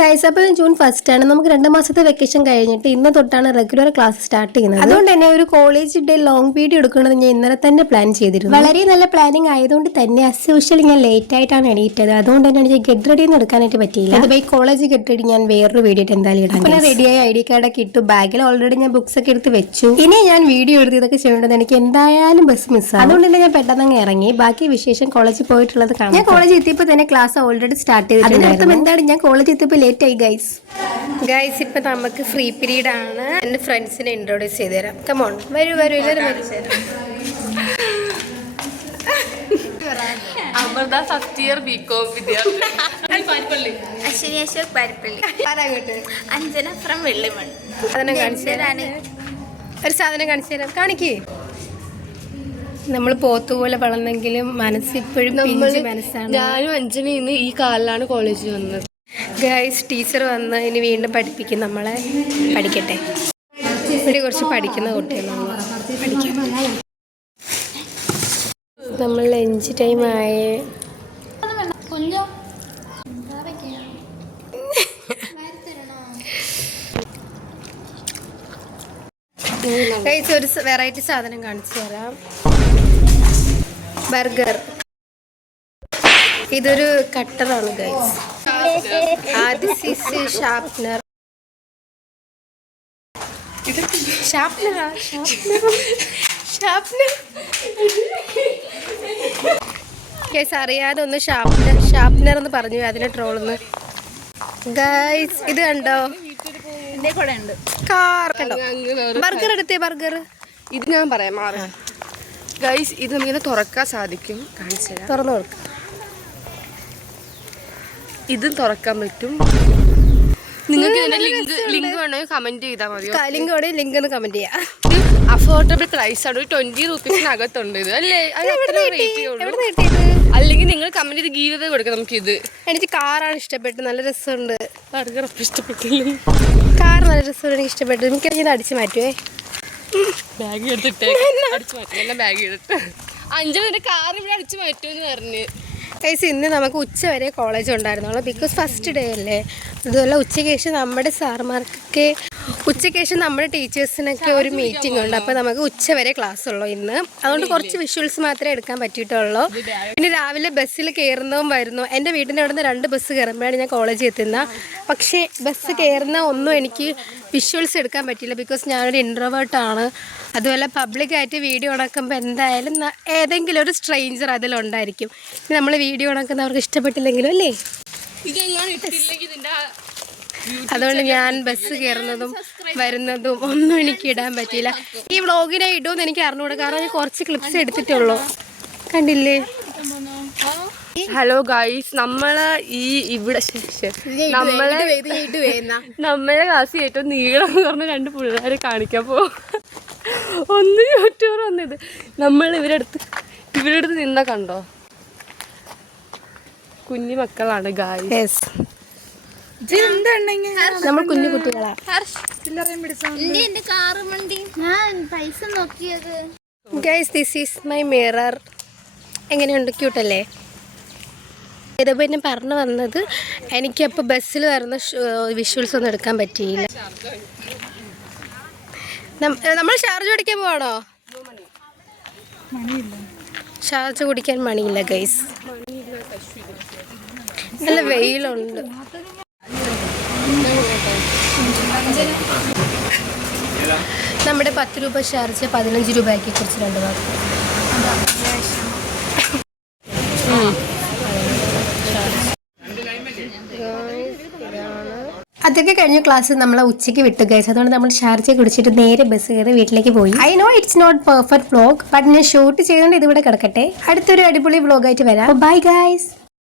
Guys, അപ്പോൾ June 1 ആണ്. നമുക്ക് 2 മാസത്തെ വെക്കേഷൻ കഴിഞ്ഞിട്ട് ഇന്ന് തൊട്ടാണ് റെഗുലർ ക്ലാസ് സ്റ്റാർട്ട് ചെയ്യുന്നത്. അതുകൊണ്ട് തന്നെ ഒരു കോളേജ് ഡേ ലോങ് വീഡിയോ എടുക്കുന്നത് ഞാൻ ഇന്നലെ തന്നെ പ്ലാൻ ചെയ്തിരുന്നു. വളരെ നല്ല പ്ലാനിങ് ആയതുകൊണ്ട് തന്നെ അസ് യൂഷ്വൽ ഞാൻ ലേറ്റ് ആയിട്ടാണ് എണീറ്റത്. അതുകൊണ്ട് തന്നെ എനിക്ക് ഗെറ്റ് റെഡി ഒന്നും എടുക്കാനായിട്ട് പറ്റിയില്ല. അതുപോലെ കോളേജ് ഗെറ്റ് റെഡി ഞാൻ വേറൊരു വീഡിയോ എന്തായാലും ഇടാം. പിന്നെ റെഡിയായി ID കാർഡൊക്കെ ഇട്ടു. ബാഗിൽ ഓൾറെഡി ഞാൻ ബുക്സ് ഒക്കെ എടുത്ത് വെച്ചു. ഇനി ഞാൻ വീഡിയോ എടുത്ത് ഇതൊക്കെ ചെയ്യേണ്ടത് എനിക്ക് എന്തായാലും ബസ് മിസ്സാണ്. അതുകൊണ്ട് തന്നെ ഞാൻ പെട്ടെന്ന് ഇറങ്ങി. ബാക്കി വിശേഷം കോളേജിൽ പോയിട്ടുള്ളത് കാണാം. ഞാൻ കോളേജിൽ എത്തിയപ്പോൾ തന്നെ ക്ലാസ് ഓൾറെഡി സ്റ്റാർട്ട് ചെയ്തിട്ടുണ്ടായിരുന്നു. എന്താണ് ഞാൻ കോളേജിൽ എത്തിയപ്പോൾ ലേറ്റ് ആയി ഗൈസ്. ഇപ്പൊ നമുക്ക് ഫ്രീ പീരീഡ് ആണ്. എന്റെ ഫ്രണ്ട്സിനെ ഇൻട്രോഡ്യൂസ് ചെയ്ത് തരാം. കമോൺ, വരൂ എല്ലാവരും വരൂ. അമൃത ഫസ്റ്റ് ഇയർ ബികോം വിദ്യാർത്ഥി. അശ്വിനി അശോക് പാരിപ്പള്ളി. അഞ്ജന ഫ്രം വെള്ളിമൺ. ഒരു സാധനം കാണിച്ചു തരാം. കാണിക്കേ. നമ്മൾ പോത്തുപോലെ വളർന്നെങ്കിലും മനസ്സിപ്പോഴും മനസ്സാണ്. ഞാനും അഞ്ജന ഇന്ന് ഈ കാലിലാണ് കോളേജിൽ വന്നത്. ഗൈസ്, ടീച്ചർ വന്ന് ഇനി വീണ്ടും പഠിപ്പിക്കും നമ്മളെ. പഠിക്കട്ടെ. ഇവിടെ കുറച്ച് പഠിക്കുന്ന കുട്ടികളാണ്. പഠിക്കാം. നമ്മൾ ലഞ്ച് ടൈം ആയേ. ഗൈസ്, ഒരു വെറൈറ്റി സാധനം കാണിച്ചു തരാം. ബർഗർ. ഇതൊരു കട്ടറാണ് ഗൈസ്. ഷാർപ്നർ. ഗൈസ്, അറിയാതെ ഒന്ന് ഷാർപ്നർ എന്ന് പറഞ്ഞു അതിനെ ട്രോളെന്ന്. ഗൈസ്, ഇത് കണ്ടോ? ബർഗർ എടുത്തേ. ബർഗർ ഇത് ഞാൻ പറയാം. ഗൈസ്, ഇത് നമുക്കിങ്ങനെ തുറക്കാൻ സാധിക്കും. കാണിച്ചു തരാം. തുറന്നു കൊടുക്കാം. ഇതും തുറക്കാൻ പറ്റും. നിങ്ങൾക്ക് ലിങ്ക് വേണമെങ്കിൽ കമന്റ് ചെയ്താൽ മതി. ലിങ്ക് ഒന്ന് കമന്റ് ചെയ്യാം. അഫോർഡബിൾ പ്രൈസ് ആണ്. 20 രൂപീസിനകത്തുണ്ട് ഇത് അല്ലേ? അല്ലെങ്കിൽ നിങ്ങൾ കമന്റ് ചെയ്ത് ഗീവ് ചെയ്ത് കൊടുക്കാം. നമുക്കിത് എനിക്ക് കാറാണ് ഇഷ്ടപ്പെട്ടു. നല്ല രസമുണ്ട്. ബർഗർ അപ്പം ഇഷ്ടപ്പെട്ടില്ല. കാർ നല്ല രസമുണ്ട്. എനിക്ക് ഇഷ്ടപ്പെട്ടു. എനിക്ക് ഇത് അടിച്ചു മാറ്റുവേ. ബാഗ് എടുത്തിട്ട് അടിച്ചു മാറ്റും. എല്ലാം ബാഗ് എടുത്ത് അഞ്ചിന്റെ കാർ ഇവിടെ അടിച്ചു മാറ്റുമെന്ന് പറഞ്ഞ്. ഗൈസ്, ഇന്ന് നമുക്ക് ഉച്ച വരെ കോളേജ് ഉണ്ടായിരുന്നുള്ളൂ. ബിക്കോസ് ഫസ്റ്റ് ഡേ അല്ലേ. അതുപോലെ ഉച്ചയ്ക്ക് ശേഷം നമ്മുടെ സാർമാർക്കൊക്കെ ഉച്ചയ്ക്ക് ശേഷം നമ്മുടെ ടീച്ചേഴ്സിനൊക്കെ ഒരു മീറ്റിംഗ് ഉണ്ട്. അപ്പോൾ നമുക്ക് ഉച്ച വരെ ക്ലാസ് ഉള്ളൂ ഇന്ന്. അതുകൊണ്ട് കുറച്ച് വിഷ്വൽസ് മാത്രമേ എടുക്കാൻ പറ്റിയിട്ടുള്ളൂ. പിന്നെ രാവിലെ ബസ്സിൽ കയറുന്നതും വരുന്നു. എൻ്റെ വീട്ടിൻ്റെ അവിടെ നിന്ന് 2 ബസ് കയറുമ്പോഴാണ് ഞാൻ കോളേജിൽ എത്തുന്നത്. പക്ഷേ ബസ് കയറുന്ന ഒന്നും എനിക്ക് വിഷ്വൽസ് എടുക്കാൻ പറ്റില്ല. ബിക്കോസ് ഞാനൊരു ഇൻട്രോവേർട്ടാണ്. അതുപോലെ പബ്ലിക്കായിട്ട് വീഡിയോ ഉണക്കുമ്പോൾ എന്തായാലും ഏതെങ്കിലും ഒരു സ്ട്രേഞ്ചർ അതിലുണ്ടായിരിക്കും. നമ്മൾ വീഡിയോ ഉണക്കുന്നവർക്ക് ഇഷ്ടപ്പെട്ടില്ലെങ്കിലും അല്ലേ. അതുകൊണ്ട് ഞാൻ ബസ് കയറുന്നതും വരുന്നതും ഒന്നും എനിക്ക് ഇടാൻ പറ്റിയില്ല. ഈ വ്ളോഗിനെ ഇടുമെന്ന് എനിക്ക് അറിഞ്ഞുകൂടാ. കാരണം ഞാൻ കുറച്ച് ക്ലിപ്സ് എടുത്തിട്ടുള്ളൂ. കണ്ടില്ലേ? ഹലോ ഗൈസ്, നമ്മളെ ഇവിടെ നമ്മളെ ക്ലാസ്സിൽ ഏറ്റവും നീളം എന്ന് പറഞ്ഞ 2 പിള്ളേരെ കാണിക്കാൻ പോകും. ഒന്ന് യൂട്യൂബർ വന്നത്. നമ്മൾ ഇവരെടുത്ത് നിന്ന കണ്ടോ? കുഞ്ഞു മക്കളാണ് ഗൈസ്. നമ്മൾ കുഞ്ഞു കുട്ടികളാ. Guys, this is my mirror. എങ്ങനെയുണ്ട്? ക്യൂട്ടല്ലേ? ഇതിപ്പോൾ എന്നെ പറഞ്ഞു വന്നത് എനിക്കപ്പോൾ ബസ്സിൽ വരുന്ന വിഷ്വൽസ് ഒന്നും എടുക്കാൻ പറ്റിയില്ല. നമ്മൾ ഷാർജ കുടിക്കാൻ പോവാണോ? ഷാർജ കുടിക്കാൻ മണിയില്ല ഗൈസ്. നല്ല വെയിലുണ്ട്. നമ്മുടെ 10 രൂപ ഷാർജ 15 രൂപയാക്കി കുറച്ച് 2 ഭാഗം. അതൊക്കെ കഴിഞ്ഞ ക്ലാസ് നമ്മളെ ഉച്ചയ്ക്ക് വിട്ടു ഗൈസ്. അതുകൊണ്ട് നമ്മൾ ഷാർജ കുടിച്ചിട്ട് നേരെ ബസ് കയറി വീട്ടിലേക്ക് പോയി. I know it's not perfect vlog, but ഞാൻ ഷൂട്ട് ചെയ്തുകൊണ്ട് ഇതിവിടെ കിടക്കട്ടെ. അടുത്തൊരു അടിപൊളി വ്ലോഗായിട്ട് വരാം. Bye guys.